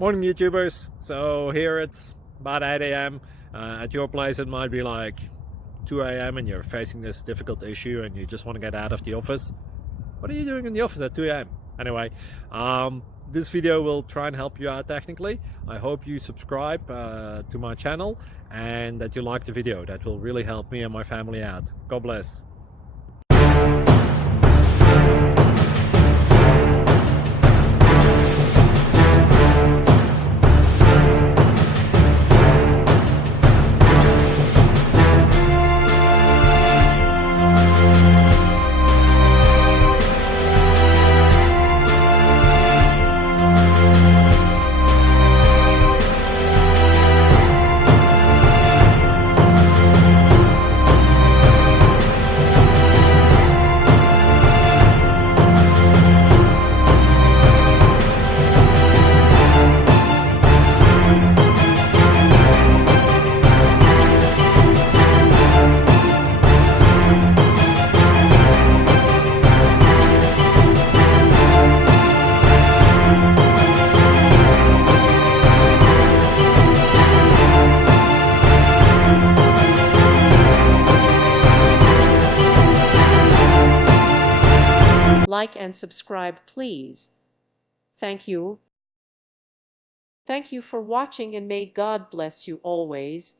Morning YouTubers. So here it's about 8 a.m. At your place it might be like 2 a.m. and you're facing this difficult issue and you just want to get out of the office. What are you doing in the office at 2 a.m.? Anyway, this video will try and help you out technically. I hope you subscribe to my channel and that you like the video. That will really help me and my family out. God bless. Like and subscribe, please. Thank you. Thank you for watching, and may God bless you always.